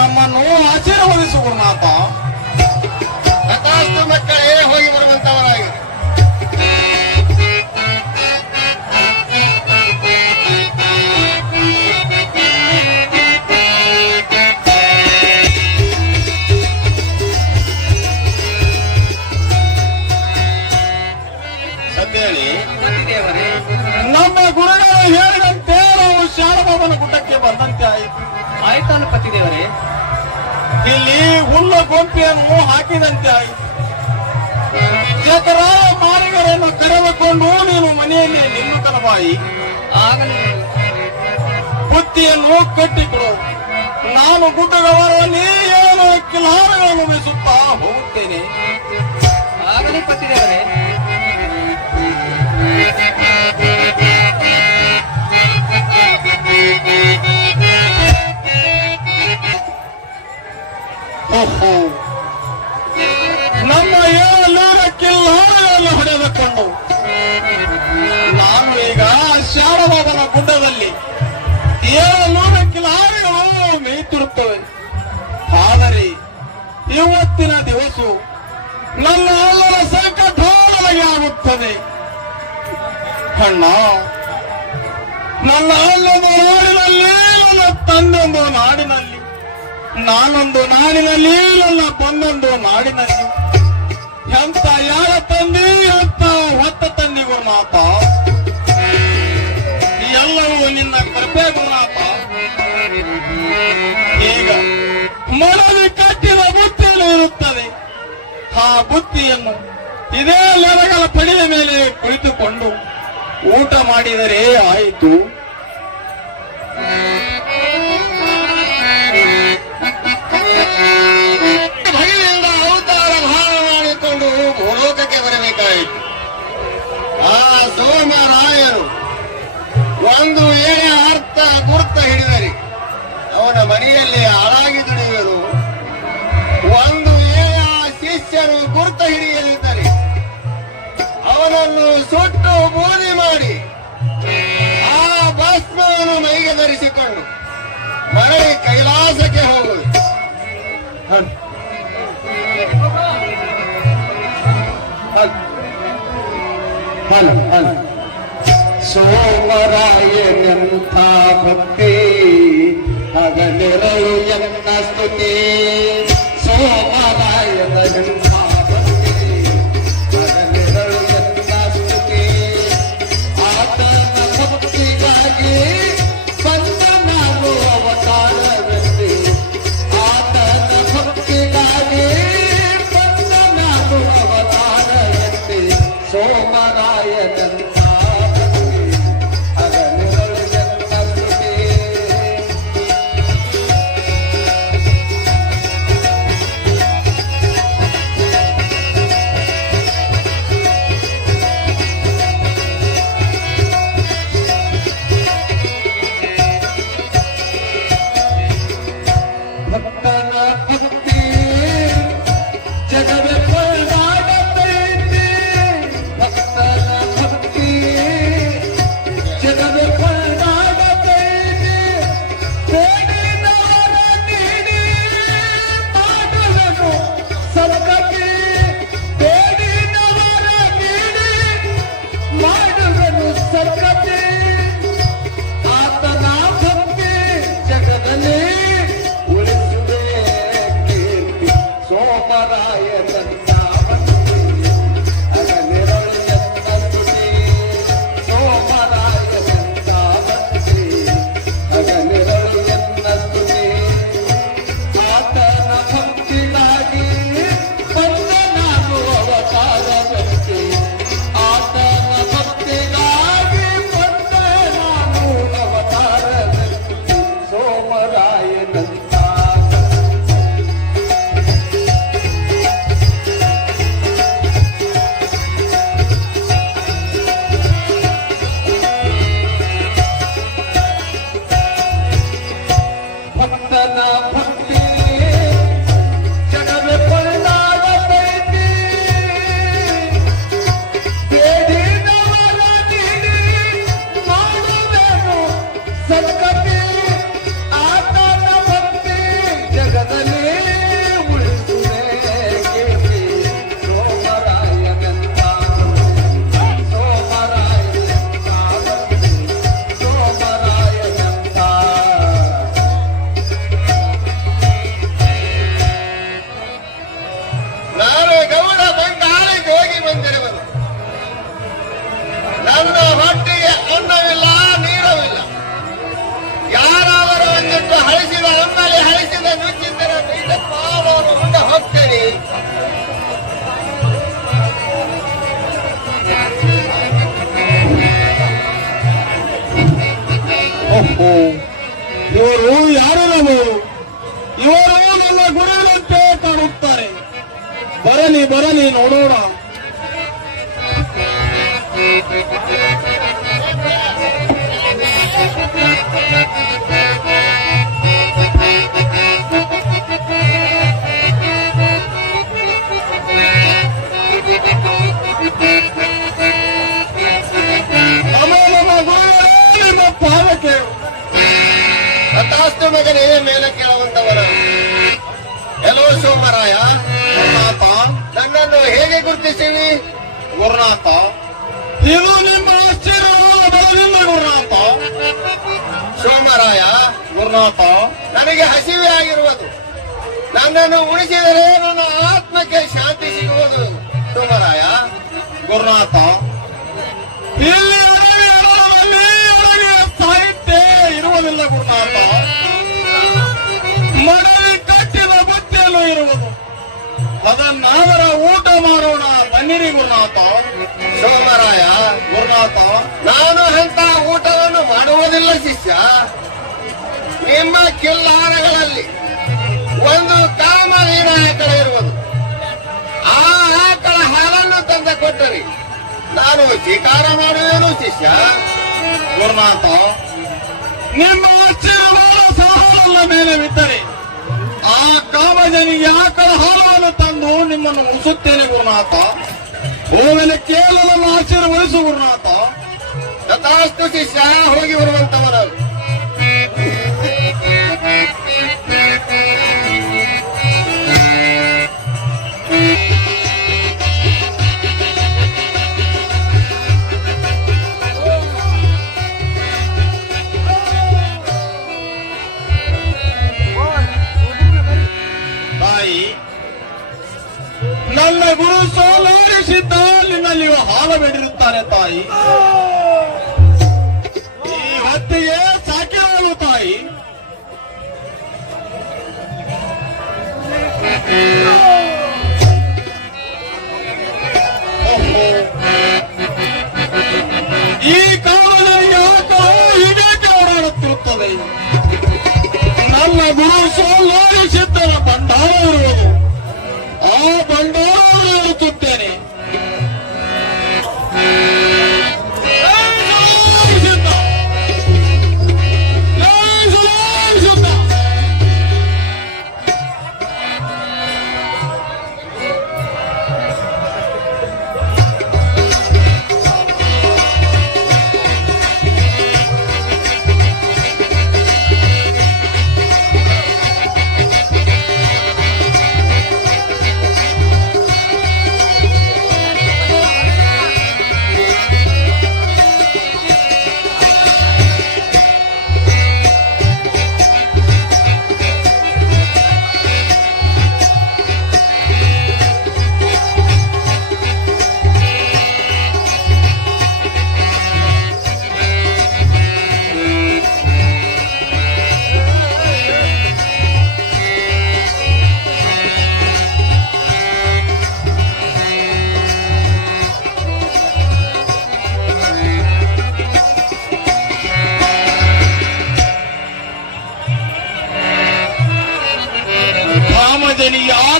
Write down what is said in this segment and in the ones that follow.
ನಮ್ಮನ್ನು ಆಶೀರ್ವದಿಸು ಗುರುನಾಥ ತಥಾಸ್ತು ಮಕ್ಕಳೇ ಹೋಗಿ ಬರುವಂತವರಾಗಿ. ನಮ್ಮ ಗುರುಗಳು ಹೇಳಿದಂತೆ ನಾವು ಶಾರಬಾಬನ ಗುಡ್ಡಕ್ಕೆ ಬಂದಂತೆ ಆಯಿತು. ಆಯ್ತಾನು ಪತಿದೇವರೇ. ಇಲ್ಲಿ ಹುಲ್ಲ ಗೊಂಪಿಯನ್ನು ಹಾಕಿದಂತೆ ಆಯಿತು ಮಾರಿಗರನ್ನು ಕರೆದುಕೊಂಡು ನೀನು ಮನೆಯಲ್ಲಿ ನಿನ್ನ ಕಲಬಾಯಿ ಆಗಲೇ ಬುತ್ತಿಯನ್ನು ಕಟ್ಟಿಕೊಡು. ನಾನು ಗುಡ್ಡಗವರಲ್ಲಿ ಏನು ಕಿಲಾರಗಳನ್ನು ಬಯಸುತ್ತಾ ಹೋಗುತ್ತೇನೆ. ಆಗಲೇ ಪತಿದೇವರೇ. ಓಹೋ ನಮ್ಮ ಏಳೂರ ಕಿಲ್ಲಾರಗಳನ್ನು ಹೊಡೆದುಕೊಂಡು ನಾನು ಈಗ ಶಾರವಾದನ ಗುಡ್ಡದಲ್ಲಿ ಏಳೂರ ಕಿಲಾರಿಗಳು ಮೇಯ್ತಿರುತ್ತವೆ ಆದರೆ ಇವತ್ತಿನ ದಿವಸ ನನ್ನ ಅಲ್ಲರ ಸಂಕಟ ಆಗುತ್ತದೆ. ಅಣ್ಣ, ನನ್ನ ಅಲ್ಲದ ನಾಡಿನಲ್ಲಿ ನನ್ನ ತಂದೊಂದು ನಾಡಿನಲ್ಲಿ ನಾನೊಂದು ನಾಡಿನಲ್ಲಿ ನನ್ನ ಬಂದೊಂದು ನಾಡಿನಲ್ಲಿ ಎಂತ ಯಾರ ತಂದಿ ಅಂತ ಹೊತ್ತ ತಂದಿ ಗುರುನಾಥ ಎಲ್ಲವೂ ನಿನ್ನ ಕೃಪೆ ಗುರುನಾಥ ಈಗ ಮೊಳಲಿ ಕಟ್ಟಿದ ಬುತ್ತಿಯಲ್ಲಿ ಇರುತ್ತದೆ. ಆ ಬುತ್ತಿಯನ್ನು ಇದೇ ಲರಗಳ ಪಡೆಯ ಮೇಲೆ ಕುಳಿತುಕೊಂಡು ಊಟ ಮಾಡಿದರೆ ಆಯಿತು. ಒಂದು ಏಳೆ ಅರ್ಥ ಗುರುತ ಹಿಡಿದರೆ ಅವನ ಮನೆಯಲ್ಲಿ ಹಾಳಾಗಿ ದುಡಿಯುವರು ಒಂದು ಏಳ ಶಿಷ್ಯರು ಗುರುತ ಹಿಡಿಯಲಿದ್ದರೆ, ಅವನನ್ನು ಸುಟ್ಟು ಬೂದಿ ಮಾಡಿ ಆ ಭಸ್ಮವನ್ನು ಮೈಗೆ ಧರಿಸಿಕೊಂಡು ಮರಳಿ ಕೈಲಾಸಕ್ಕೆ ಹೋಗುವುದು. ಸೋಮರಾಯನಂಥ ಭಕ್ತಿ ಹಗಲಿರಲು ಎನ್ನ ಸ್ತುತಿ ಮಗನೇ ಮೇಲೆ ಕೇಳುವಂತವರ ಎಲ್ಲೋ ಸೋಮರಾಯ, ಗುರುನಾಥ, ನನ್ನನ್ನು ಹೇಗೆ ಗುರುತಿಸಿವಿ ಗುರುನಾಥ, ಇದು ನಿಮ್ಮ ಆಶ್ಚರ್ಯವಾದ ಬಲದಿಂದ ಗುರುನಾಥ. ಸೋಮರಾಯ, ಗುರುನಾಥ, ನನಗೆ ಹಸಿವೆ ಆಗಿರುವುದು. ನನ್ನನ್ನು ಉಳಿಸಿದರೆ ನನ್ನ ಆತ್ಮಕ್ಕೆ ಶಾಂತಿ ಸಿಗುವುದು. ಸೋಮರಾಯ, ಗುರುನಾಥ, ಇಲ್ಲಿ ಅಡವಿ ಅಡವಿಯಲ್ಲಿ ಅಡವಿಯ ಸಾಹಿತ್ಯ ಇರುವುದಿಲ್ಲ ಗುರುನಾಥ. ಮಡಲಿ ಕಟ್ಟಿದ ಬುತ್ತಿಯಲ್ಲೂ ಇರುವುದು. ಅದನ್ನಾದರ ಊಟ ಮಾಡೋಣ ಬನ್ನಿರಿ ಗುರುನಾಥ. ಸೋಮರಾಯ ಗುರುನಾಥ. ನಾನು ಅಂತ ಊಟವನ್ನು ಮಾಡುವುದಿಲ್ಲ ಶಿಷ್ಯ. ನಿಮ್ಮ ಕಿಲ್ಲಾರಗಳಲ್ಲಿ ಒಂದು ಕಾಮ ಆಕಳ ಇರುವುದು. ಆ ಆಕಳ ಹಾಲನ್ನು ತಂದ ಕೊಟ್ಟರಿ ನಾನು ಸ್ವೀಕಾರ ಮಾಡುವೇನು ಶಿಷ್ಯ. ಗುರುನಾಥ ನಿಮ್ಮ ಸವಾಲನ್ನ ಮೇಲೆ ಬಿದ್ದರೆ ಆ ಕಾಮಜನಿಗೆ ಆಕಳ ಹಾಲವನ್ನು ತಂದು ನಿಮ್ಮನ್ನು ಮುಸುತ್ತೇನೆ ಗುರುನಾಥ. ಹೋಗಲಿ ಕೇವಲ ನನ್ನ ಆಶೀರ್ವದಿಸು ಗುರುನಾಥ. ತಥಾಸ್ತು ಶಿಷ್ಯ, ಹೋಗಿ ಬರುವಂತವನು ನಿನ್ನಲ್ಲಿ ಹಾಲು ಬೇಡಿರುತ್ತಾನೆ ತಾಯಿ. ಈ ಹೊತ್ತಿಗೆ ಸಾಕಿರೋಳು ತಾಯಿ.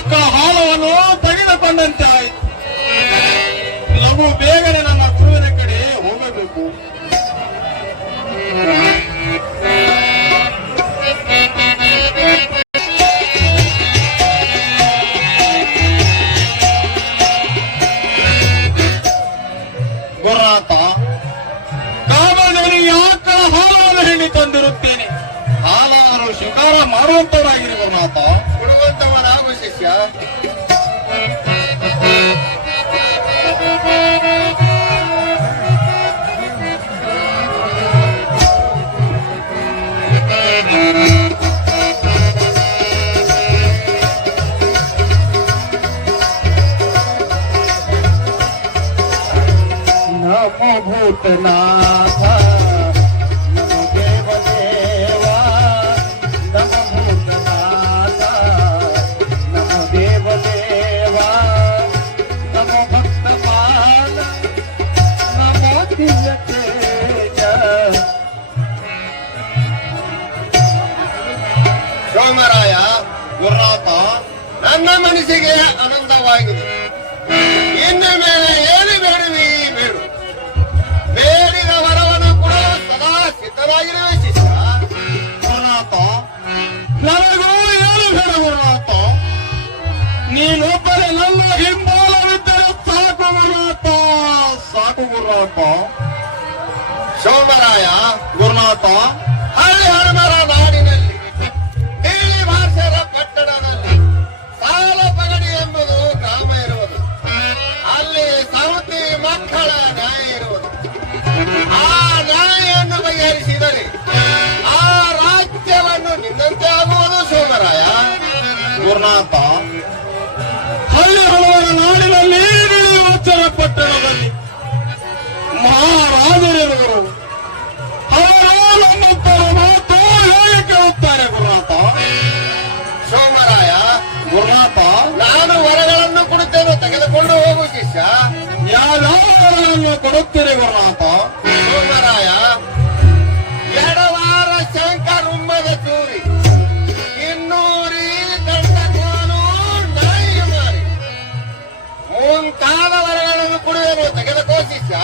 ಆಕ ಹಾಲವನ್ನು ತೆಗೆದುಕೊಂಡಂತೆ ಆಯಿತು ಮನಸ್ಸಿಗೆ ಆನಂದವಾಗಿದೆ. ಇನ್ನು ಮೇಲೆ ಏನು ಬೇಡುವಿ ಬೇಡು. ಬೇಡಿದ ವರವನ್ನು ಕೂಡ ಸದಾ ಸಿದ್ಧವಾಗಿರುವೆ ಗುರುನಾಥ, ನನಗೂ ಏನು ಬೇಡ ಗುರುನಾಥ? ನೀನೊಬ್ಬರೇ ನನ್ನ ಹಿಂಬಾಲವಿದ್ದರೆ ಸಾಕು ಗುರುನಾಥ ಸಾಕು ಗುರುನಾಥ. ಸೋಮರಾಯ, ಗುರುನಾಥ, ಹಳ್ಳಿ ಹನುಮರ. ಮಕ್ಕಳ ನ್ಯಾಯ ಇರುವುದು. ಆ ನ್ಯಾಯವನ್ನು ಬಗೆಹರಿಸಿದರೆ ಆ ರಾಜ್ಯವನ್ನು ನಿನ್ನಂತೆ ಆಗುವುದು, ಸೋಮರಾಯ. ಗುರುನಾಥ, ಹಳ್ಳಿ ಹಲವರ ನಾಡಿನಲ್ಲಿ ವಚನ ಪಟ್ಟಣದಲ್ಲಿ ಮಹಾರಾಜರಿರುವರು. ಅವರು ನಮ್ಮಂತರ ಮಾತು ಹೇಗೆ ಕೇಳುತ್ತಾರೆ ಗುರುನಾಥ. ಸೋಮರಾಯ, ಗುರುನಾಥ, ನಾನು ವರಗಳನ್ನು ಕೊಡುತ್ತೇನೆ, ತೆಗೆದುಕೊಂಡು ಹೋಗು, ಶಿಷ್ಯ. ಯಾವ್ಯಾವಗಳನ್ನು ಕೊಡುತ್ತೀರಿ ಗುರುನಾಥ? ಸೋಮರಾಯ ಎಡವಾರ ಶಂಕರ್ ಉಮ್ಮದ ಚೂರಿ. ಇನ್ನೂರಿ ದಂಡಕೋಲು ನಾಯಿಗೆ ಮಾರಿ. ಮುಂತಾದ ವರಗಳನ್ನು ಕೊಡುವೆನು ತೆಗೆದ ಶಿಷ್ಯ.